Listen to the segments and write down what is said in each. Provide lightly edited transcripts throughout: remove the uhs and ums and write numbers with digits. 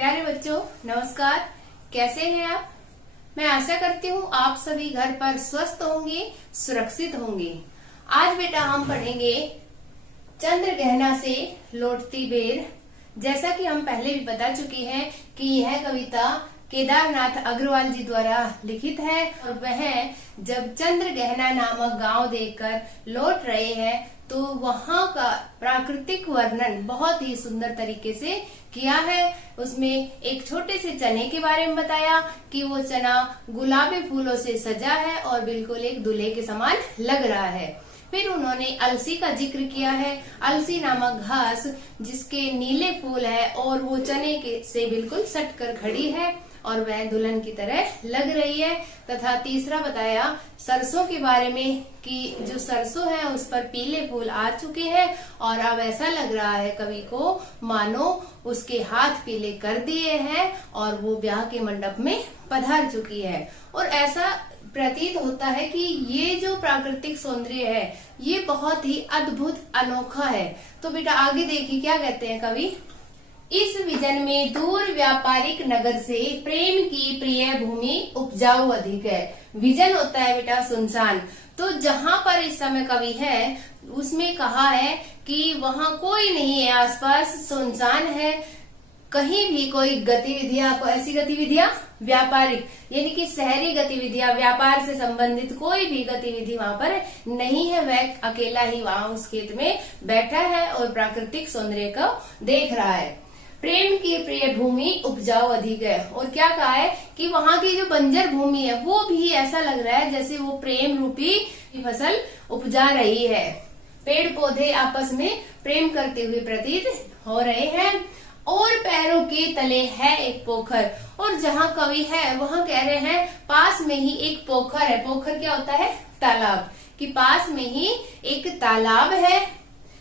प्यारे बच्चों नमस्कार। कैसे हैं आप? मैं आशा करती हूँ आप सभी घर पर स्वस्थ होंगे, सुरक्षित होंगे। आज बेटा हम पढ़ेंगे चंद्रग्रहण से लौटती बेर। जैसा कि हम पहले भी बता चुके हैं कि यह कविता केदारनाथ अग्रवाल जी द्वारा लिखित है और वह जब चंद्रग्रहण नामक गांव देखकर लौट रहे हैं तो वहां का प्राकृतिक वर्णन बहुत ही सुंदर तरीके से किया है। उसमें एक छोटे से चने के बारे में बताया कि वो चना गुलाबी फूलों से सजा है और बिल्कुल एक दूल्हे के समान लग रहा है। फिर उन्होंने अलसी का जिक्र किया है। अलसी नामक घास जिसके नीले फूल है और वो चने के से बिल्कुल सट कर खड़ी है और वह दुल्हन की तरह लग रही है। तथा तीसरा बताया सरसों के बारे में कि जो सरसों है उस पर पीले फूल आ चुके हैं और अब ऐसा लग रहा है कवि को मानो उसके हाथ पीले कर दिए हैं और वो ब्याह के मंडप में पधार चुकी है। और ऐसा प्रतीत होता है कि ये जो प्राकृतिक सौंदर्य है ये बहुत ही अद्भुत अनोखा है। तो बेटा आगे देखिए क्या कहते हैं कवि। इस विजन में दूर व्यापारिक नगर से प्रेम की प्रिय भूमि उपजाऊ अधिक है। विजन होता है बेटा सुनसान। तो जहाँ पर इस समय कवि है उसमें कहा है कि वहाँ कोई नहीं है, आसपास सुनसान है, कहीं भी कोई गतिविधियां, ऐसी गतिविधियां व्यापारिक यानी कि शहरी गतिविधियां, व्यापार से संबंधित कोई भी गतिविधि वहां पर नहीं है। वह अकेला ही वहां उस खेत में बैठा है और प्राकृतिक सौंदर्य को देख रहा है। प्रेम की प्रिय भूमि उपजाऊ अधिक है। और क्या कहा है कि वहां की जो बंजर भूमि है वो भी ऐसा लग रहा है जैसे वो प्रेम रूपी फसल उपजा रही है। पेड़ पौधे आपस में प्रेम करते हुए प्रतीत हो रहे हैं। और पैरों के तले है एक पोखर। और जहाँ कवि है वहाँ कह रहे हैं पास में ही एक पोखर है। पोखर क्या होता है? तालाब। कि पास में ही एक तालाब है।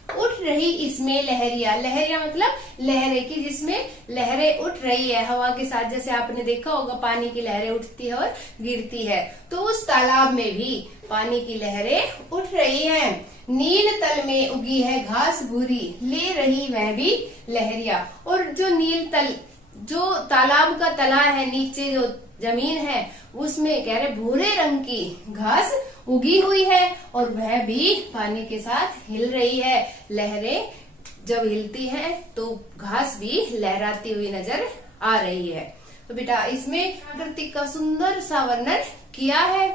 उठ रही इसमें लहरिया। लहरिया मतलब लहरें की जिसमें लहरें उठ रही है हवा के साथ। जैसे आपने देखा होगा पानी की लहरें उठती है और गिरती है। तो उस तालाब में भी पानी की लहरें उठ रही हैं। नील तल में उगी है घास भूरी, ले रही वह भी लहरिया। और जो नील तल, जो तालाब का तला है, नीचे जो जमीन है उसमें कह रहे भूरे रंग की घास उगी हुई है और वह भी पानी के साथ हिल रही है। लहरें जब हिलती हैं तो घास भी लहराती हुई नजर आ रही है। तो बेटा इसमें प्रकृति का सुंदर सा वर्णन किया है।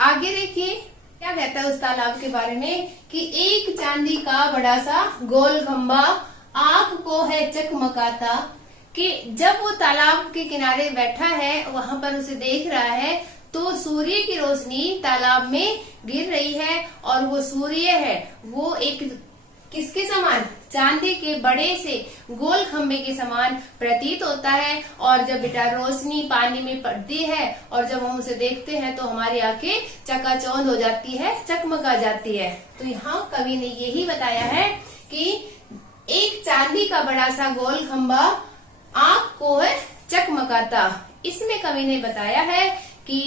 आगे देखिए क्या कहता है उस तालाब के बारे में कि एक चांदी का बड़ा सा गोल खंबा आंख को है चकमकाता। कि जब वो तालाब के किनारे बैठा है वहां पर उसे देख रहा है तो सूर्य की रोशनी तालाब में गिर रही है और वो सूर्य है वो एक किसके समान? चांदी के बड़े से गोल खंबे के समान प्रतीत होता है। और जब बेटा रोशनी पानी में पड़ती है और जब हम उसे देखते हैं तो हमारी आंखें चकाचौंध हो जाती है, चकमका जाती है। तो यहाँ कवि ने यही बताया है कि एक चांदी का बड़ा सा गोल खंबा आंख को है चकमकाता। इसमें कवि ने बताया है कि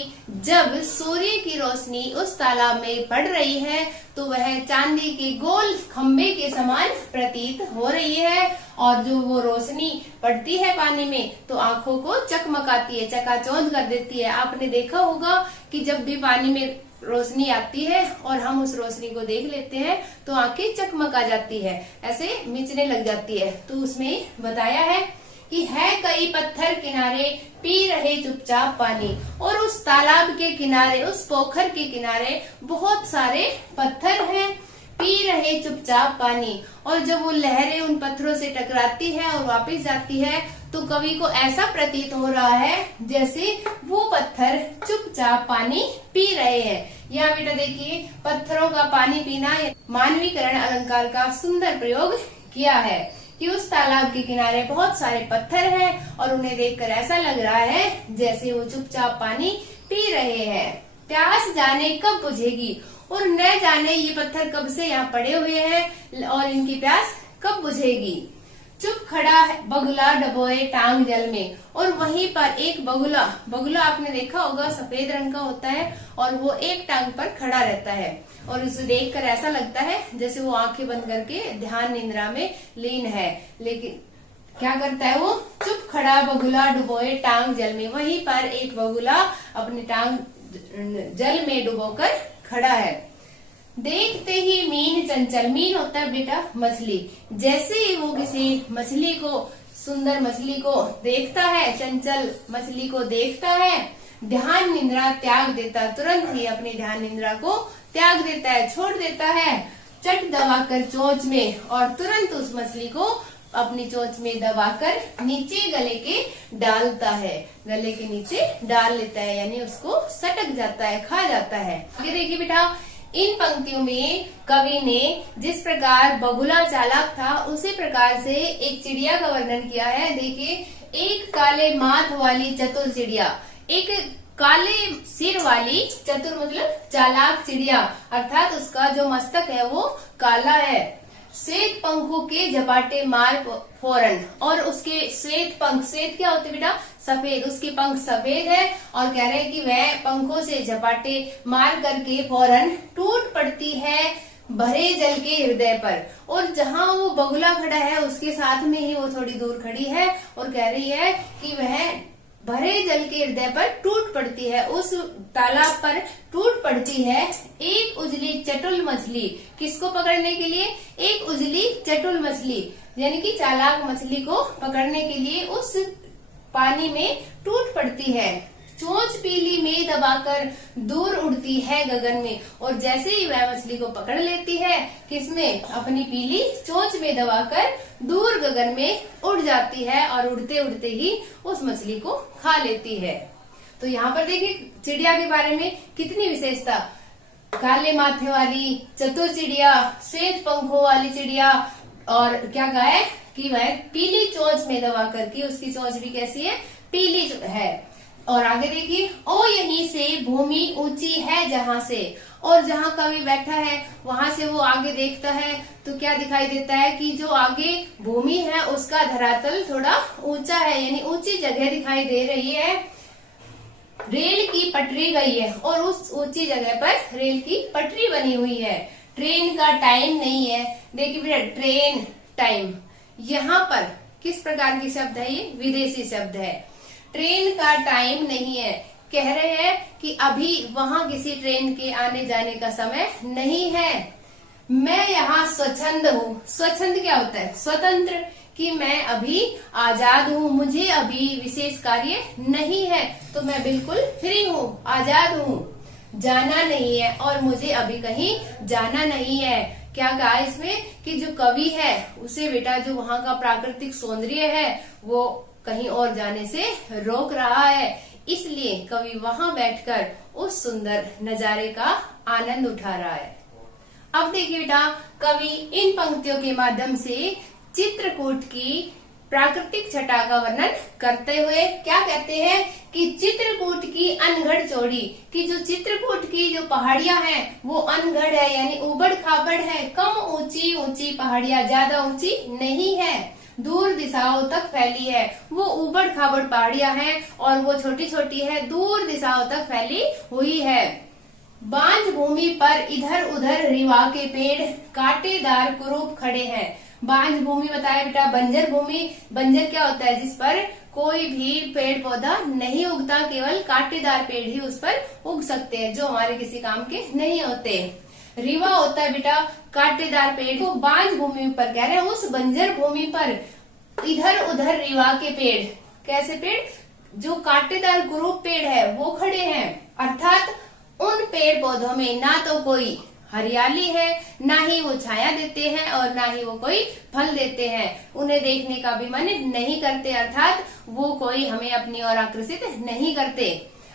जब सूर्य की रोशनी उस तालाब में पड़ रही है तो वह चांदी के गोल खंबे के समान प्रतीत हो रही है। और जो वो रोशनी पड़ती है पानी में तो आंखों को चकमकाती है, चकाचौंध कर देती है। आपने देखा होगा कि जब भी पानी में रोशनी आती है और हम उस रोशनी को देख लेते हैं तो आंखें चकमका जाती है, ऐसे मिचने लग जाती है। तो उसमें बताया है कि है कई पत्थर किनारे पी रहे चुपचाप पानी। और उस तालाब के किनारे, उस पोखर के किनारे बहुत सारे पत्थर हैं, पी रहे चुपचाप पानी। और जब वो लहरें उन पत्थरों से टकराती है और वापस जाती है तो कवि को ऐसा प्रतीत हो रहा है जैसे वो पत्थर चुपचाप पानी पी रहे हैं। यहाँ बेटा देखिए पत्थरों का पानी पीना मानवीकरण अलंकार का सुंदर प्रयोग किया है कि उस तालाब के किनारे बहुत सारे पत्थर हैं और उन्हें देखकर ऐसा लग रहा है जैसे वो चुपचाप पानी पी रहे हैं। प्यास जाने कब बुझेगी और न जाने ये पत्थर कब से यहाँ पड़े हुए हैं और इनकी प्यास कब बुझेगी। चुप खड़ा है बगुला डबोए टांग जल में। और वहीं पर एक बगुला, बगुला आपने देखा होगा सफेद रंग का होता है और वो एक टांग पर खड़ा रहता है और उसे देखकर ऐसा लगता है जैसे वो आंखें बंद करके ध्यान निद्रा में लीन है। लेकिन क्या करता है वो, चुप खड़ा बगुला डुबोए टांग जल में। वहीं पर एक बगुला अपनी टांग जल में डुबोकर खड़ा है। देखते ही मीन चंचल, मीन होता है बेटा मछली, जैसे ही वो किसी मछली को, सुंदर मछली को देखता है, चंचल मछली को देखता है, ध्यान निंद्रा त्याग देता, तुरंत ही अपनी ध्यान निंद्रा को त्याग देता है, छोड़ देता है, चट दबाकर चोंच में, और तुरंत उस मछली को अपनी चोंच में दबाकर नीचे गले के डालता है, गले के नीचे डाल लेता है, यानी उसको सटक जाता है, खा जाता है। आगे देखिए बेटा, इन पंक्तियों में कवि ने जिस प्रकार बगुला चालाक था उसी प्रकार से एक चिड़िया का वर्णन किया है। देखिए, एक काले माथ वाली चतुर चिड़िया, एक काले सिर वाली, चतुर मतलब चालाक चिड़िया, अर्थात उसका जो मस्तक है वो काला है, श्वेत पंखों के झपाटे मार फौरन, और उसके श्वेत पंख, श्वेत क्या होते बेटा, सफेद, उसके पंख सफेद है, और कह रहे हैं कि वह पंखों से झपाटे मार करके फौरन टूट पड़ती है भरे जल के हृदय पर। और जहां वो बगुला खड़ा है उसके साथ में ही वो थोड़ी दूर खड़ी है और कह रही है कि वह भरे जल के हृदय पर टूट पड़ती है, उस तालाब पर टूट पड़ती है एक उजली चटुल मछली। किसको पकड़ने के लिए, एक उजली चटुल मछली, यानी कि चालाक मछली को पकड़ने के लिए उस पानी में टूट पड़ती है। चोंच पीली में दबाकर दूर उड़ती है गगन में, और जैसे ही वह मछली को पकड़ लेती है, किसमें, अपनी पीली चोंच में दबाकर दूर गगन में उड़ जाती है, और उड़ते उड़ते ही उस मछली को खा लेती है। तो यहाँ पर देखिए चिड़िया के बारे में कितनी विशेषता, काले माथे वाली चतुर चिड़िया, श्वेत पंखों वाली चिड़िया, और क्या कहा है कि वह पीली चोंच में दबा करके, उसकी चोंच भी कैसी है, पीली है। और आगे देखिए, ओ यहीं से भूमि ऊंची है जहां से, और जहां कवि बैठा है वहां से वो आगे देखता है तो क्या दिखाई देता है कि जो आगे भूमि है उसका धरातल थोड़ा ऊंचा है, यानी ऊंची जगह दिखाई दे रही है। रेल की पटरी गई है, और उस ऊंची जगह पर रेल की पटरी बनी हुई है। ट्रेन का टाइम नहीं है, देखिए बेटा ट्रेन टाइम, यहाँ पर किस प्रकार की शब्द है, ये विदेशी शब्द है। ट्रेन का टाइम नहीं है, कह रहे हैं कि अभी वहां किसी ट्रेन के आने जाने का समय नहीं है। मैं यहाँ स्वच्छंद हूँ, स्वच्छंद क्या होता है, स्वतंत्र, कि मैं अभी आजाद हूँ, मुझे अभी विशेष कार्य नहीं है, तो मैं बिल्कुल फ्री हूँ, आजाद हूँ। जाना नहीं है, और मुझे अभी कहीं जाना नहीं है। क्या कहा इसमें कि जो कवि है उसे बेटा जो वहाँ का प्राकृतिक सौंदर्य है वो कहीं और जाने से रोक रहा है, इसलिए कवि वहां बैठकर उस सुंदर नजारे का आनंद उठा रहा है। अब देखिए बेटा, कवि इन पंक्तियों के माध्यम से चित्रकूट की प्राकृतिक छटा का वर्णन करते हुए क्या कहते हैं कि चित्रकूट की अनगढ़ चौड़ी, कि जो चित्रकूट की जो पहाड़ियां हैं वो अनगढ़ है, यानी उबड़ खाबड़ है, कम ऊंची ऊंची पहाड़ियां, ज्यादा ऊंची नहीं है, दूर दिशाओं तक फैली है। वो उबड़ खाबड़ पहाड़ियां हैं और वो छोटी छोटी है, दूर दिशाओं तक फैली हुई है। बांझ भूमि पर इधर उधर रिवा के पेड़ कांटेदार कुरूप खड़े हैं। बांझ भूमि बताया बेटा, बंजर भूमि, बंजर क्या होता है, जिस पर कोई भी पेड़ पौधा नहीं उगता, केवल कांटेदार पेड़ ही उस पर उग सकते हैं, जो हमारे किसी काम के नहीं होते। रिवा होता है बेटा कांटेदार पेड़ को, बांझ भूमि पर कह रहे हैं उस बंजर भूमि पर इधर उधर रिवा के पेड़, कैसे पेड़, जो कांटेदार कुरूप पेड़ है वो खड़े हैं, अर्थात उन पेड़ पौधों में ना तो कोई हरियाली है, ना ही वो छाया देते हैं और ना ही वो कोई फल देते हैं, उन्हें देखने का भी मन नहीं करते, अर्थात वो कोई हमें अपनी ओर आकर्षित नहीं करते।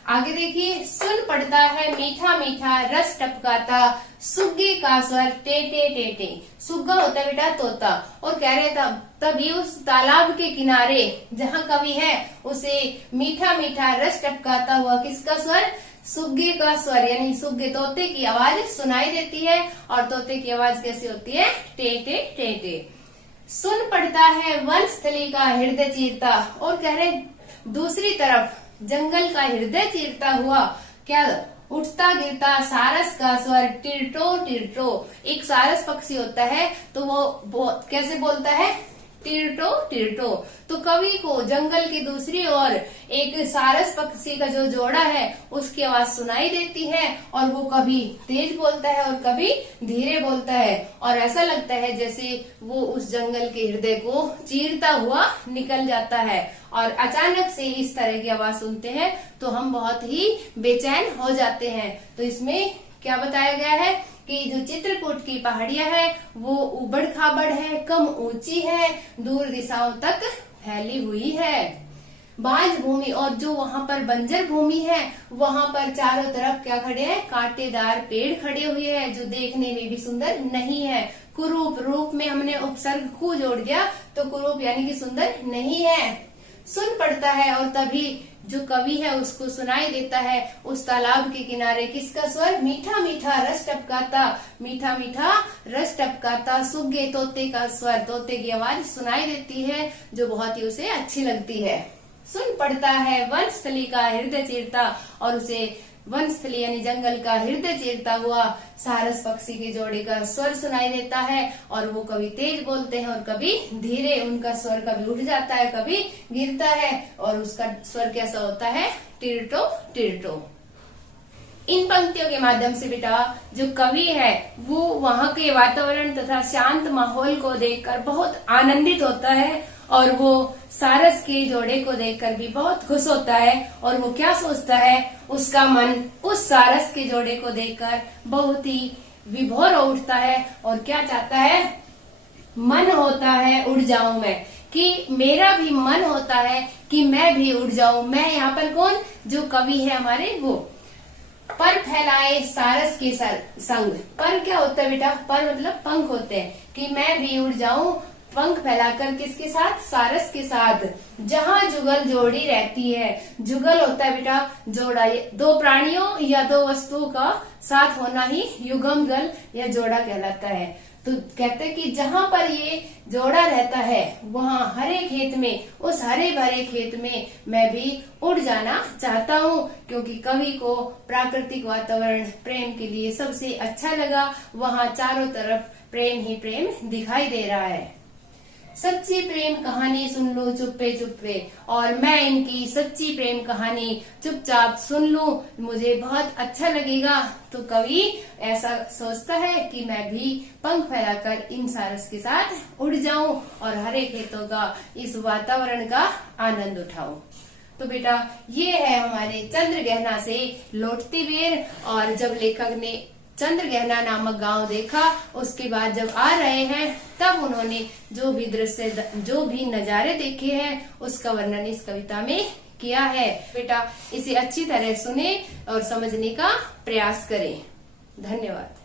आगे देखिए, सुन पड़ता है मीठा मीठा रस टपकाता सुग्गे का स्वर टेटे टेटे। सुग्गा होता है बेटा तोता, और कह रहे तभी उस तालाब के किनारे जहाँ कवि है उसे मीठा मीठा रस टपकाता हुआ किसका स्वर, सुग्गे का स्वर, यानी सुग्गे तोते की आवाज सुनाई देती है, और तोते की आवाज कैसी होती है, टेटे टेटे। सुन पड़ता है वनस्थली का हृदय चीरता, और कह रहे दूसरी तरफ जंगल का हृदय चीरता हुआ क्या उठता गिरता सारस का स्वर टिरटो टिरटो। एक सारस पक्षी होता है तो वो कैसे बोलता है, टिरटो टिरटो। तो कवि को जंगल की दूसरी ओर एक सारस पक्षी का जो जोड़ा है उसकी आवाज सुनाई देती है, और वो कभी तेज बोलता है और कभी धीरे बोलता है, और ऐसा लगता है जैसे वो उस जंगल के हृदय को चीरता हुआ निकल जाता है। और अचानक से इस तरह की आवाज सुनते हैं तो हम बहुत ही बेचैन हो जाते हैं। तो इसमें क्या बताया गया है कि जो चित्रकूट की पहाड़ियां है वो उबड़ खाबड़ है, कम ऊंची है, दूर दिशाओं तक फैली हुई है। बांझ भूमि और जो वहां पर बंजर भूमि है वहां पर चारों तरफ क्या खड़े हैं, कांटेदार पेड़ खड़े हुए हैं जो देखने में भी सुंदर नहीं है। कुरूप, रूप में हमने उपसर्ग खू जोड़ दिया तो कुरूप यानी कि सुंदर नहीं है। सुन पड़ता है और तभी जो कवि है उसको सुनाई देता है उस तालाब के किनारे किसका स्वर, मीठा मीठा रस टपकाता, मीठा मीठा रस टपकाता सुग्गे तोते का स्वर। तोते की आवाज सुनाई देती है जो बहुत ही उसे अच्छी लगती है। सुन पड़ता है वनस्थली का हृदय चीरता, और उसे वनस्थली यानी जंगल का हृदय चीरता हुआ सारस पक्षी के जोड़े का स्वर सुनाई देता है, और वो कभी तेज बोलते हैं और कभी धीरे। उनका स्वर कभी उठ जाता है कभी गिरता है, और उसका स्वर कैसा होता है, टिरटो टिरटो। इन पंक्तियों के माध्यम से बेटा जो कवि है वो वहाँ के वातावरण तथा शांत माहौल को देखकर बहुत आनंदित होता है, और वो सारस के जोड़े को देखकर भी बहुत खुश होता है। और वो क्या सोचता है, उसका मन उस सारस के जोड़े को देखकर बहुत ही विभोर हो उठता है, और क्या चाहता है, मन होता है उड़ जाऊं मैं, कि मेरा भी मन होता है कि मैं भी उड़ जाऊं। मैं यहाँ पर कौन, जो कवि है हमारे वो। पर फैलाए सारस के संग। पर क्या होता है बेटा, पर मतलब पंख होते हैं, कि मैं भी उड़ जाऊं पंख फैलाकर किसके साथ, सारस के साथ। जहाँ जुगल जोड़ी रहती है, जुगल होता है बेटा जोड़ा, दो प्राणियों या दो वस्तुओं का साथ होना ही युगम गल या जोड़ा कहलाता है। तो कहते हैं कि जहाँ पर ये जोड़ा रहता है वहाँ हरे खेत में, उस हरे भरे खेत में मैं भी उड़ जाना चाहता हूँ, क्योंकि कवि को प्राकृतिक वातावरण प्रेम के लिए सबसे अच्छा लगा। वहाँ चारों तरफ प्रेम ही प्रेम दिखाई दे रहा है। सच्ची प्रेम कहानी सुन लो चुप्पे चुप्पे, और मैं इनकी सच्ची प्रेम कहानी चुपचाप सुन लूं, मुझे बहुत अच्छा लगेगा। तो कवि ऐसा सोचता है कि मैं भी पंख फैलाकर इन सारस के साथ उड़ जाऊं और हरे खेतों का, इस वातावरण का आनंद उठाऊं। तो बेटा ये है हमारे चंद्रगहना से लौटती बेर। और जब लेखक ने चंद्रगहना नामक गांव देखा, उसके बाद जब आ रहे हैं तब उन्होंने जो भी दृश्य, जो भी नजारे देखे हैं उसका वर्णन इस कविता में किया है। बेटा इसे अच्छी तरह सुने और समझने का प्रयास करें। धन्यवाद।